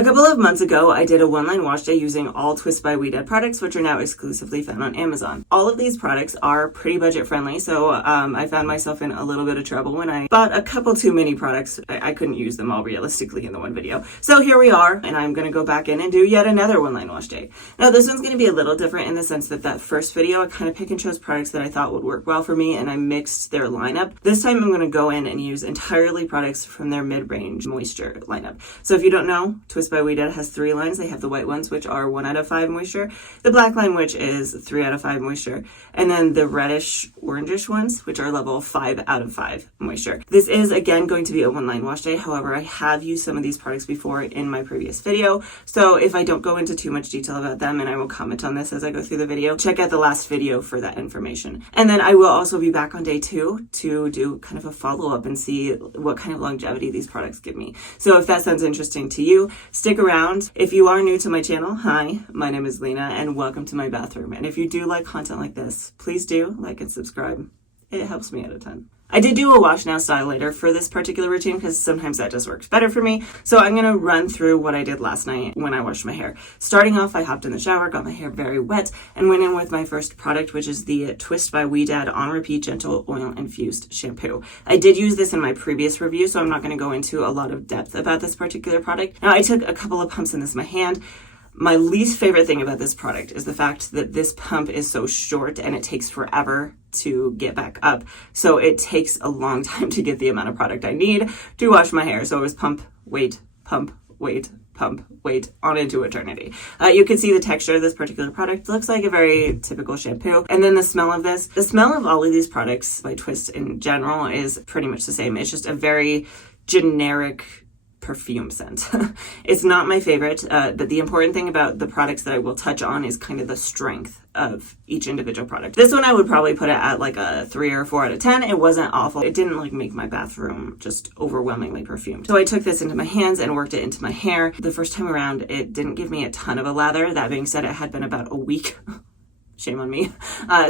A couple of months ago, I did a one-line wash day using all Twist by Ouidad products, which are now exclusively found on Amazon. All of these products are pretty budget friendly, so I found myself in a little bit of trouble when I bought a couple too many products. I couldn't use them all realistically in the one video. So here we are, and I'm gonna go back in and do yet another one-line wash day. Now this one's gonna be a little different in the sense that first video, I kind of pick and chose products that I thought would work well for me, and I mixed their lineup. This time I'm gonna go in and use entirely products from their mid-range moisture lineup. So if you don't know, Twist by Ouidad has 3 lines. They have the white ones, which are 1 out of 5 moisture, the black line, which is 3 out of 5 moisture, and then the reddish orangish ones, which are level 5 out of 5 moisture. This is again going to be a one-line wash day. However, I have used some of these products before in my previous video, so if I don't go into too much detail about them, and I will comment on this as I go through the video, check out the last video for that information. And then I will also be back on day 2 to do kind of a follow-up and see what kind of longevity these products give me. So if that sounds interesting to you, stick around. If you are new to my channel, hi, my name is Lena and welcome to my bathroom. And if you do like content like this, please do like and subscribe. It helps me out a ton. I did do a wash now style later for this particular routine because sometimes that just works better for me. So I'm going to run through what I did last night when I washed my hair. Starting off, I hopped in the shower, got my hair very wet, and went in with my first product, which is the Twist by Ouidad On Repeat Gentle Oil Infused Shampoo. I did use this in my previous review, so I'm not going to go into a lot of depth about this particular product. Now, I took a couple of pumps in this in my hand. My least favorite thing about this product is the fact that this pump is so short and it takes forever to get back up. So it takes a long time to get the amount of product I need to wash my hair. So it was pump, wait, pump, wait, pump, wait, on into eternity. You can see the texture of this particular product. It looks like a very typical shampoo. And then the smell of this. The smell of all of these products by Twist in general is pretty much the same. It's just a very generic perfume scent. It's not my favorite, but the important thing about the products that I will touch on is kind of the strength of each individual product. This one I would probably put it at like a 3 or 4 out of 10. It wasn't awful. It didn't like make my bathroom just overwhelmingly perfumed. So I took this into my hands and worked it into my hair. The first time around, it didn't give me a ton of a lather. That being said, it had been about a week shame on me,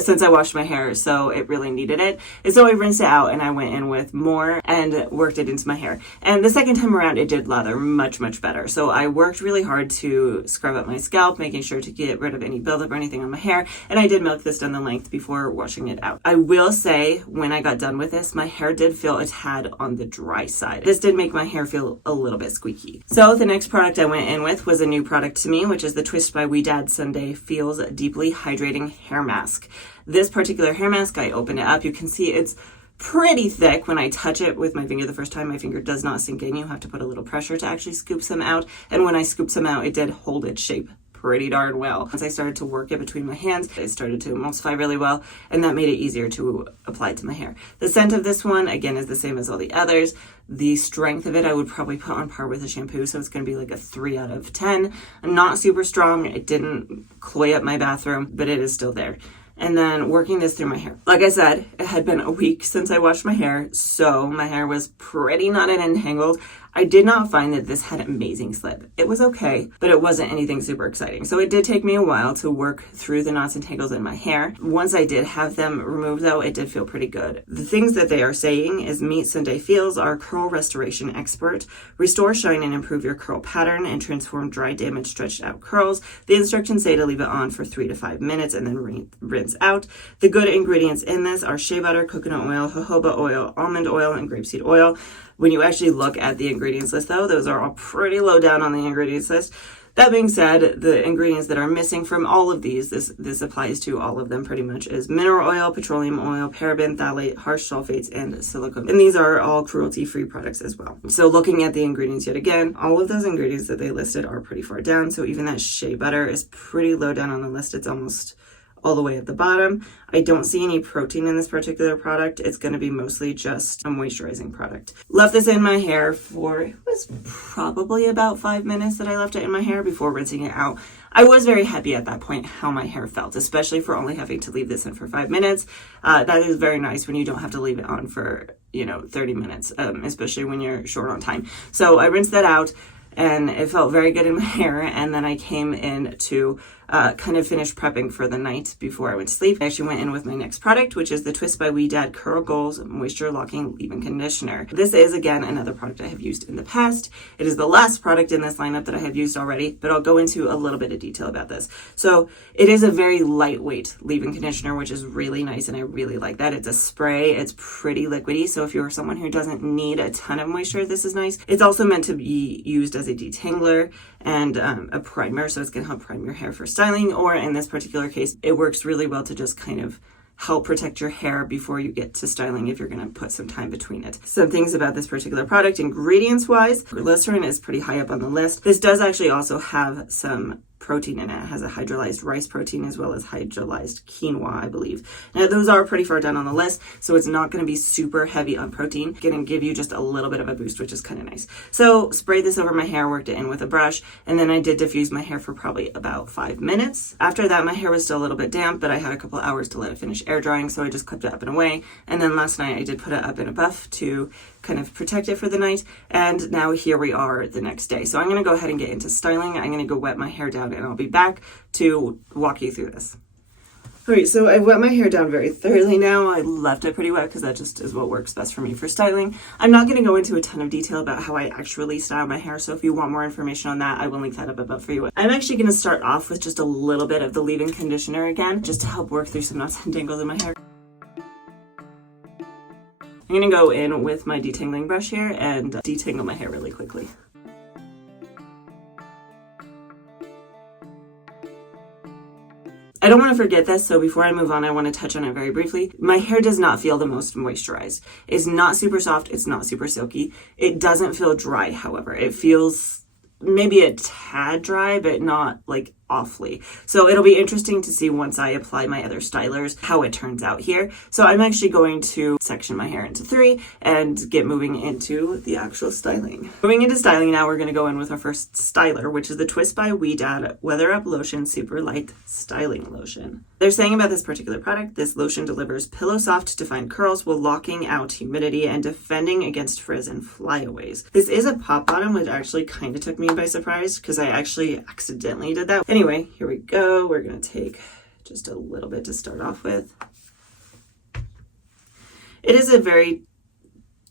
since I washed my hair, so it really needed it. And so I rinsed it out and I went in with more and worked it into my hair. And the second time around, it did lather much, much better. So I worked really hard to scrub up my scalp, making sure to get rid of any buildup or anything on my hair. And I did milk this down the length before washing it out. I will say, when I got done with this, my hair did feel a tad on the dry side. This did make my hair feel a little bit squeaky. So the next product I went in with was a new product to me, which is the Twist by Ouidad Sunday Feels Deeply Hydrating Hair Mask. This particular hair mask, I opened it up. You can see it's pretty thick. When I touch it with my finger the first time, my finger does not sink in. You have to put a little pressure to actually scoop some out. And when I scooped some out, it did hold its shape pretty darn well. Once I started to work it between my hands, it started to emulsify really well, and that made it easier to apply to my hair. The scent of this one, again, is the same as all the others. The strength of it, I would probably put on par with a shampoo, so it's going to be like a 3 out of 10. Not super strong. It didn't cloy up my bathroom, but it is still there. And then working this through my hair. Like I said, it had been a week since I washed my hair, so my hair was pretty knotted and tangled. I did not find that this had amazing slip. It was okay, but it wasn't anything super exciting. So it did take me a while to work through the knots and tangles in my hair. Once I did have them removed though, it did feel pretty good. The things that they are saying is meet Sunday Feels, our curl restoration expert. Restore, shine, and improve your curl pattern and transform dry, damaged, stretched out curls. The instructions say to leave it on for 3 to 5 minutes and then rinse out. The good ingredients in this are shea butter, coconut oil, jojoba oil, almond oil, and grapeseed oil. When you actually look at the ingredients list though, those are all pretty low down on the ingredients list. That being said, the ingredients that are missing from all of these, this applies to all of them pretty much, is mineral oil, petroleum oil, paraben, phthalate, harsh sulfates, and silicone. And these are all cruelty-free products as well. So looking at the ingredients yet again, all of those ingredients that they listed are pretty far down. So even that shea butter is pretty low down on the list. It's almost all the way at the bottom. I don't see any protein in this particular product. It's going to be mostly just a moisturizing product. Left this in my hair for, it was probably about 5 minutes that I left it in my hair before rinsing it out. I was very happy at that point how my hair felt, especially for only having to leave this in for 5 minutes. That is very nice when you don't have to leave it on for, 30 minutes, especially when you're short on time. So I rinsed that out and it felt very good in my hair. And then I came in to kind of finished prepping for the night before I went to sleep. I actually went in with my next product, which is the Twist by Ouidad Curl Goals Moisture Locking Leave-In Conditioner. This is, again, another product I have used in the past. It is the last product in this lineup that I have used already, but I'll go into a little bit of detail about this. So it is a very lightweight leave-in conditioner, which is really nice, and I really like that. It's a spray. It's pretty liquidy, so if you're someone who doesn't need a ton of moisture, this is nice. It's also meant to be used as a detangler and a primer, so it's going to help prime your hair for styling, or in this particular case, it works really well to just kind of help protect your hair before you get to styling if you're going to put some time between it. Some things about this particular product, ingredients wise, glycerin is pretty high up on the list. This does actually also have some protein in it. It has a hydrolyzed rice protein as well as hydrolyzed quinoa, I believe. Now those are pretty far down on the list, so it's not going to be super heavy on protein. It's going to give you just a little bit of a boost, which is kind of nice. So sprayed this over my hair, worked it in with a brush, and then I did diffuse my hair for probably about 5 minutes. After that, my hair was still a little bit damp, but I had a couple hours to let it finish air drying, so I just clipped it up and away. And then last night I did put it up in a buff to kind of protect it for the night, and now here we are the next day. So I'm going to go ahead and get into styling. I'm going to go wet my hair down, and I'll be back to walk you through this. Alright, so I've wet my hair down very thoroughly now. I left it pretty wet because that just is what works best for me for styling. I'm not going to go into a ton of detail about how I actually style my hair, so if you want more information on that, I will link that up above for you. I'm actually going to start off with just a little bit of the leave-in conditioner again, just to help work through some knots and tangles in my hair. I'm going to go in with my detangling brush here and detangle my hair really quickly. I don't want to forget this, so before I move on, I want to touch on it very briefly. My hair does not feel the most moisturized. It's not super soft. It's not super silky. It doesn't feel dry, however. It feels maybe a tad dry, but not like awfully. So it'll be interesting to see once I apply my other stylers how it turns out here. So I'm actually going to section my hair into 3 and get moving into the actual styling. Moving into styling now, we're going to go in with our first styler, which is the Twist by Ouidad Weather Up Lotion Super Light Styling Lotion. They're saying about this particular product, this lotion delivers pillow soft defined curls while locking out humidity and defending against frizz and flyaways. This is a pop bottom, which actually kind of took me by surprise because I actually accidentally did that. Anyway, here we go. We're going to take just a little bit to start off with. It is a very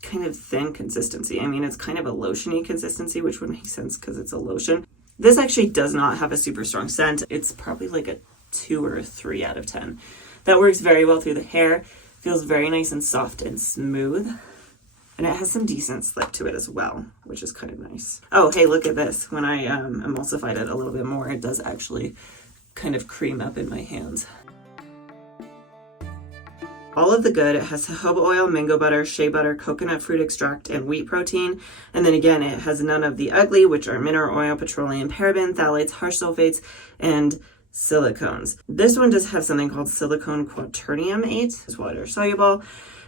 kind of thin consistency. I mean, it's kind of a lotiony consistency, which would make sense because it's a lotion. This actually does not have a super strong scent. It's probably like a 2 or a 3 out of 10. That works very well through the hair. Feels very nice and soft and smooth. And it has some decent slip to it as well, which is kind of nice. Oh, hey, look at this. When I emulsified it a little bit more, it does actually kind of cream up in my hands. All of the good. It has jojoba oil, mango butter, shea butter, coconut fruit extract, and wheat protein. And then again, it has none of the ugly, which are mineral oil, petroleum, paraben, phthalates, harsh sulfates, and silicones. This one does have something called silicone quaternium 8. It's water soluble.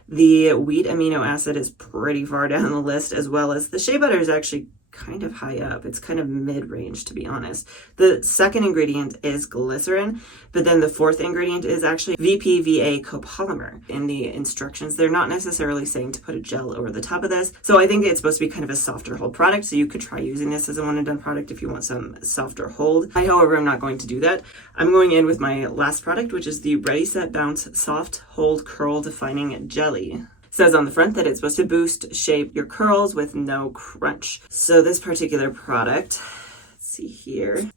The wheat amino acid is pretty far down the list, as well as the shea butter is actually kind of high up. It's kind of mid-range, to be honest. The second ingredient is glycerin, but then the fourth ingredient is actually VPVA copolymer. In the instructions, they're not necessarily saying to put a gel over the top of this. So I think it's supposed to be kind of a softer hold product. So you could try using this as a one and done product if you want some softer hold. However, I'm not going to do that. I'm going in with my last product, which is the Ready Set Bounce Soft Hold Curl Defining Gelee. Says on the front that it's supposed to boost shape your curls with no crunch. So this particular product, let's see here.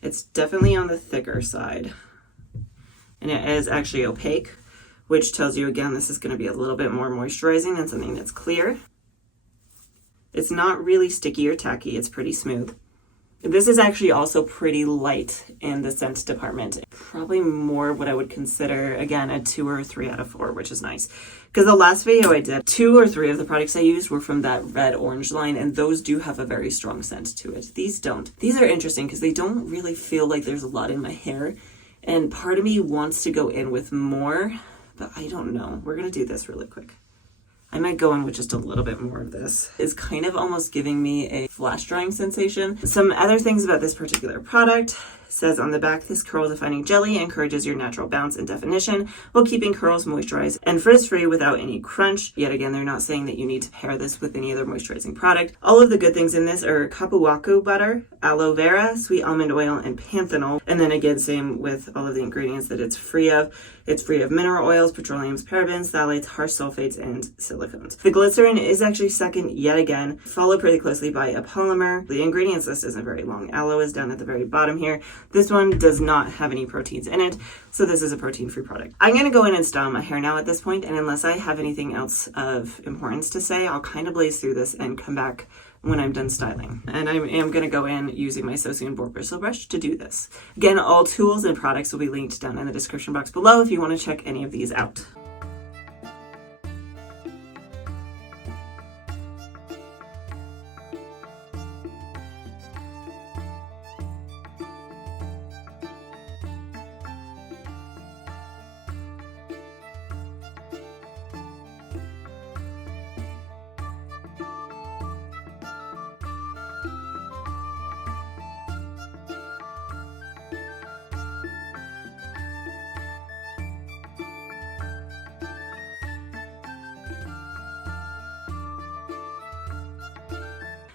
It's definitely on the thicker side. And it is actually opaque, which tells you again, this is going to be a little bit more moisturizing than something that's clear. It's not really sticky or tacky. It's pretty smooth. This is actually also pretty light in the scent department. Probably more what I would consider, again, a 2 or a 3 out of 4, which is nice. Because the last video I did, 2 or 3 of the products I used were from that red-orange line, and those do have a very strong scent to it. These don't. These are interesting because they don't really feel like there's a lot in my hair, and part of me wants to go in with more, but I don't know. We're going to do this really quick. I might go in with just a little bit more of this. It's kind of almost giving me a flash drying sensation. Some other things about this particular product. says on the back, this curl defining jelly encourages your natural bounce and definition while keeping curls moisturized and frizz-free without any crunch. Yet again, they're not saying that you need to pair this with any other moisturizing product. All of the good things in this are kapuwaku butter, aloe vera, sweet almond oil, and panthenol. And then again, same with all of the ingredients that it's free of. It's free of mineral oils, petroleums, parabens, phthalates, harsh sulfates, and silicones. The glycerin is actually second yet again, followed pretty closely by a polymer. The ingredients list isn't very long. Aloe is down at the very bottom here. This one does not have any proteins in it, so this is a protein-free product. I'm going to go in and style my hair now at this point, and unless I have anything else of importance to say, I'll kind of blaze through this and come back when I'm done styling. And I am going to go in using my SOTC board bristle brush to do this. Again, all tools and products will be linked down in the description box below if you want to check any of these out.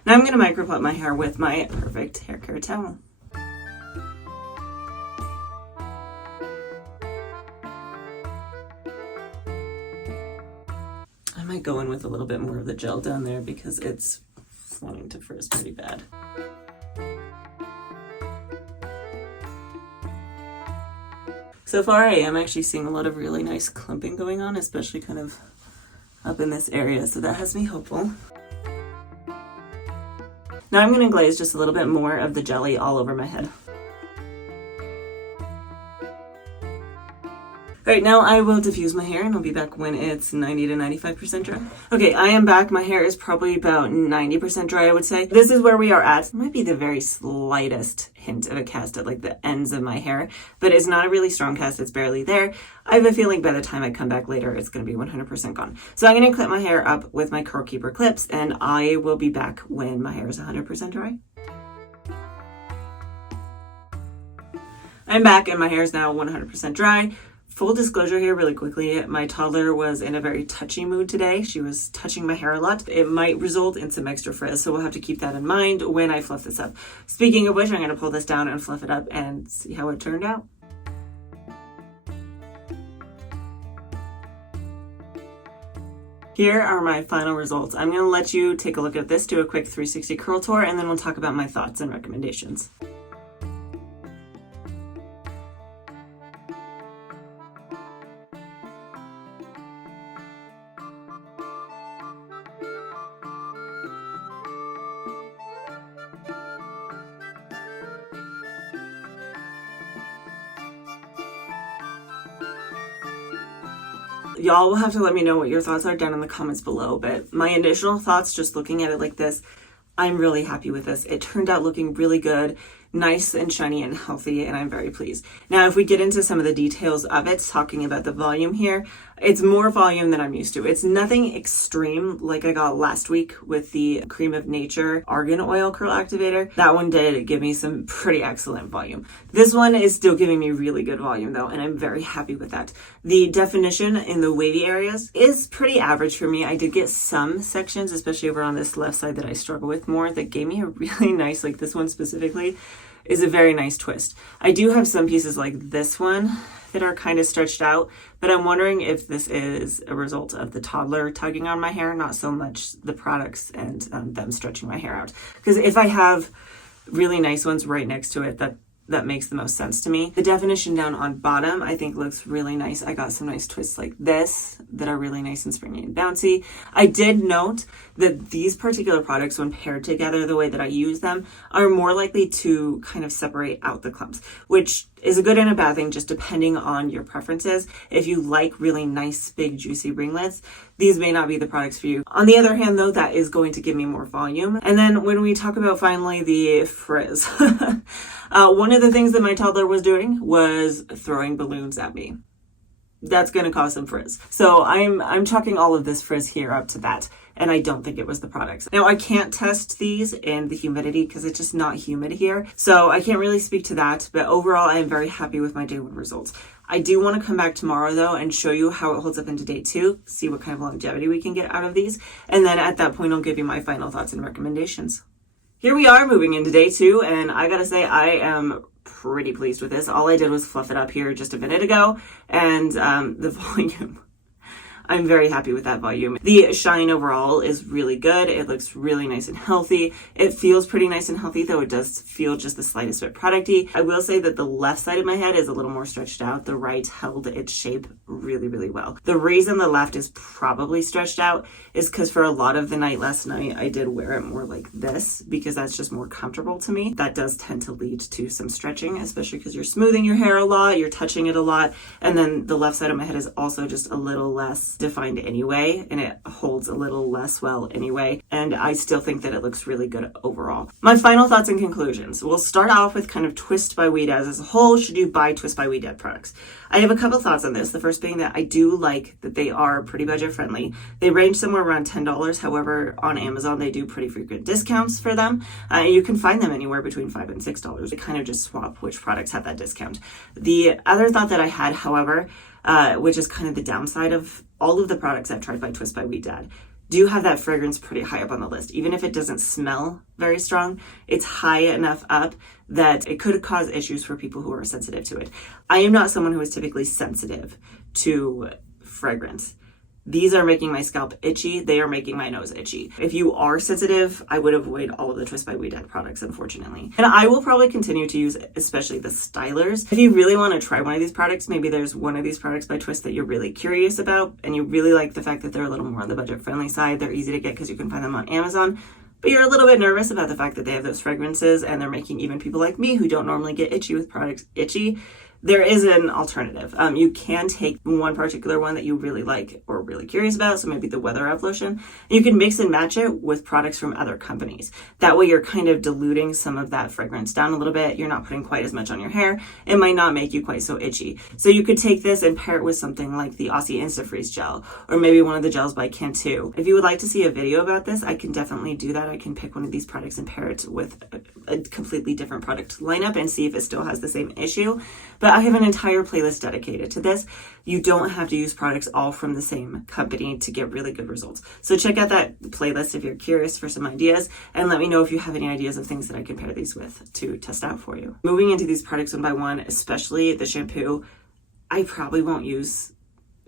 Now I'm going to microplot my hair with my perfect hair care towel. I might go in with a little bit more of the gel down there because it's wanting to frizz pretty bad. So far I am actually seeing a lot of really nice clumping going on, especially kind of up in this area, so that has me hopeful. Now I'm going to glaze just a little bit more of the jelly all over my head. Alright, now I will diffuse my hair and I'll be back when it's 90 to 95% dry. Okay, I am back. My hair is probably about 90% dry, I would say. This is where we are at. It might be the very slightest hint of a cast at like the ends of my hair, but it's not a really strong cast. It's barely there. I have a feeling by the time I come back later, it's going to be 100% gone. So I'm going to clip my hair up with my Curl Keeper clips and I will be back when my hair is 100% dry. I'm back and my hair is now 100% dry. Full disclosure here really quickly, my toddler was in a very touchy mood today. She was touching my hair a lot. It might result in some extra frizz, so we'll have to keep that in mind when I fluff this up. Speaking of which, I'm going to pull this down and fluff it up and see how it turned out. Here are my final results. I'm going to let you take a look at this, do a quick 360 curl tour, and then we'll talk about my thoughts and recommendations. Y'all will have to let me know what your thoughts are down in the comments below, but my initial thoughts, just looking at it like this, I'm really happy with this. It turned out looking really good, nice and shiny and healthy, and I'm very pleased. Now, if we get into some of the details of it, talking about the volume here, it's more volume than I'm used to. It's nothing extreme like I got last week with the Cream of Nature Argan Oil Curl Activator. That one did give me some pretty excellent volume. This one is still giving me really good volume though, and I'm very happy with that. The definition in the wavy areas is pretty average for me. I did get some sections, especially over on this left side that I struggle with more, that gave me a really nice, like this one specifically, is a very nice twist. I do have some pieces like this one that are kind of stretched out, but I'm wondering if this is a result of the toddler tugging on my hair, not so much the products and them stretching my hair out. Because if I have really nice ones right next to it, that makes the most sense to me. The definition down on bottom, I think looks really nice. I got some nice twists like this that are really nice and springy and bouncy. I did note that these particular products, when paired together the way that I use them, are more likely to kind of separate out the clumps, which is a good and a bad thing just depending on your preferences. If you like really nice, big, juicy ringlets, these may not be the products for you. On the other hand, though, that is going to give me more volume. And then when we talk about finally the frizz, one of the things that my toddler was doing was throwing balloons at me. That's going to cause some frizz. So I'm chalking all of this frizz here up to that. and I don't think it was the products. Now, I can't test these in the humidity because it's just not humid here, so I can't really speak to that, but overall, I am very happy with my day 1 results. I do want to come back tomorrow though and show you how it holds up into day 2, see what kind of longevity we can get out of these, and then at that point I'll give you my final thoughts and recommendations. Here we are moving into day 2, and I gotta say I am pretty pleased with this. All I did was fluff it up here just a minute ago, and the volume, I'm very happy with that volume. The shine overall is really good. It looks really nice and healthy. It feels pretty nice and healthy, though it does feel just the slightest bit producty. I will say that the left side of my head is a little more stretched out. The right held its shape really, really well. The reason the left is probably stretched out is because for a lot of the night last night, I did wear it more like this because that's just more comfortable to me. That does tend to lead to some stretching, especially because you're smoothing your hair a lot, you're touching it a lot, and then the left side of my head is also just a little less defined anyway, and it holds a little less well anyway, and I still think that it looks really good overall. My final thoughts and conclusions. We'll start off with kind of Twist by Ouidad as a whole. Should you buy Twist by Ouidad products? I have a couple thoughts on this. The first being that I do like that they are pretty budget friendly. They range somewhere around $10. However, on Amazon, they do pretty frequent discounts for them. You can find them anywhere between $5 and $6. They kind of just swap which products have that discount. The other thought that I had, however, which is kind of the downside of all of the products I've tried by Twist by Ouidad, do have that fragrance pretty high up on the list. Even if it doesn't smell very strong, it's high enough up that it could cause issues for people who are sensitive to it. I am not someone who is typically sensitive to fragrance. These are making my scalp itchy. They are making my nose itchy. If you are sensitive, I would avoid all of the Twist by Ouidad products, unfortunately. And I will probably continue to use especially the stylers. If you really want to try one of these products, maybe there's one of these products by Twist that you're really curious about and you really like the fact that they're a little more on the budget friendly side. They're easy to get because you can find them on Amazon. But you're a little bit nervous about the fact that they have those fragrances and they're making even people like me who don't normally get itchy with products itchy. There is an alternative. You can take one particular one that you really like or really curious about, so maybe the Weather Up lotion. You can mix and match it with products from other companies. That way you're kind of diluting some of that fragrance down a little bit. You're not putting quite as much on your hair. It might not make you quite so itchy. So you could take this and pair it with something like the Aussie Instafreeze gel, or maybe one of the gels by Cantu. If you would like to see a video about this, I can definitely do that. I can pick one of these products and pair it with a completely different product lineup and see if it still has the same issue. But I have an entire playlist dedicated to this. You don't have to use products all from the same company to get really good results. So check out that playlist if you're curious for some ideas, and let me know if you have any ideas of things that I can pair these with to test out for you. Moving into these products one by one, especially the shampoo, I probably won't use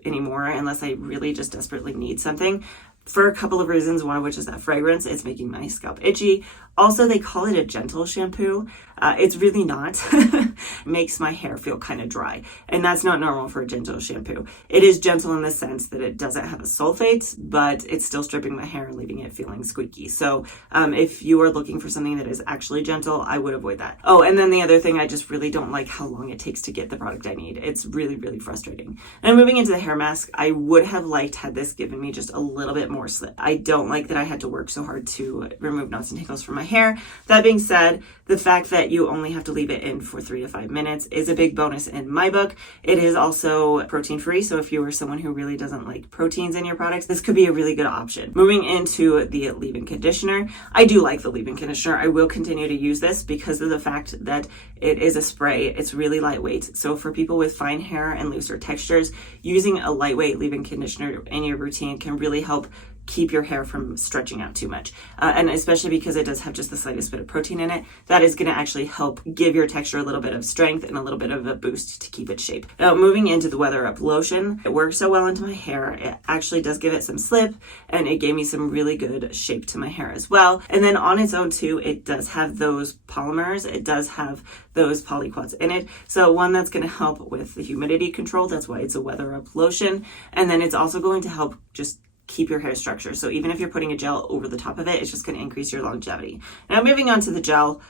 anymore unless I really just desperately need something. For a couple of reasons, one of which is that fragrance. It's making my scalp itchy. Also, they call it a gentle shampoo. It's really not. It makes my hair feel kind of dry, and that's not normal for a gentle shampoo. It is gentle in the sense that it doesn't have a sulfate, but it's still stripping my hair and leaving it feeling squeaky. So if you are looking for something that is actually gentle, I would avoid that. Oh, and then the other thing, I just really don't like how long it takes to get the product I need. It's really, really frustrating. And moving into the hair mask, I would have liked had this given me just a little bit more slip. I don't like that I had to work so hard to remove knots and tangles from my hair. That being said, the fact that you only have to leave it in for 3 to 5 minutes is a big bonus in my book. It is also protein free, so if you are someone who really doesn't like proteins in your products, this could be a really good option. Moving into the leave-in conditioner, I do like the leave-in conditioner. I will continue to use this because of the fact that it is a spray. It's really lightweight. So for people with fine hair and looser textures, using a lightweight leave-in conditioner in your routine can really help keep your hair from stretching out too much. And especially because it does have just the slightest bit of protein in it, that is going to actually help give your texture a little bit of strength and a little bit of a boost to keep its shape. Now, moving into the Weather Up lotion, it works so well into my hair. It actually does give it some slip, and it gave me some really good shape to my hair as well. And then on its own too, it does have those polymers. It does have those polyquats in it. So one, that's going to help with the humidity control. That's why it's a Weather Up lotion. And then it's also going to help just keep your hair structure. So even if you're putting a gel over the top of it, it's just going to increase your longevity. Now moving on to the gel,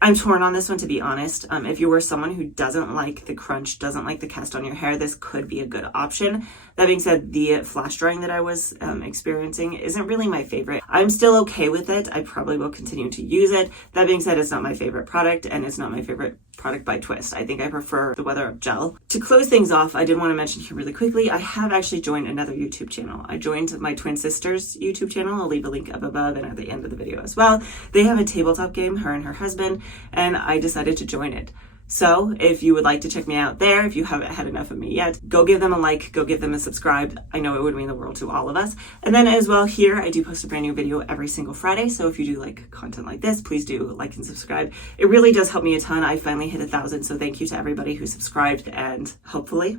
I'm torn on this one, to be honest. If you were someone who doesn't like the crunch, doesn't like the cast on your hair, this could be a good option. That being said, the flash drying that I was experiencing isn't really my favorite. I'm still okay with it. I probably will continue to use it. That being said, it's not my favorite product, and it's not my favorite product by Twist. I think I prefer the Weather Up Gel. To close things off, I did want to mention here really quickly, I have actually joined another YouTube channel. I joined my twin sister's YouTube channel. I'll leave a link up above and at the end of the video as well. They have a tabletop game, her and her husband, and I decided to join it. So if you would like to check me out there, if you haven't had enough of me yet, go give them a like, go give them a subscribe. I know it would mean the world to all of us. And then as well here, I do post a brand new video every single Friday. So if you do like content like this, please do like and subscribe. It really does help me a ton. I finally hit 1,000. So thank you to everybody who subscribed, and hopefully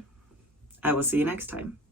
I will see you next time.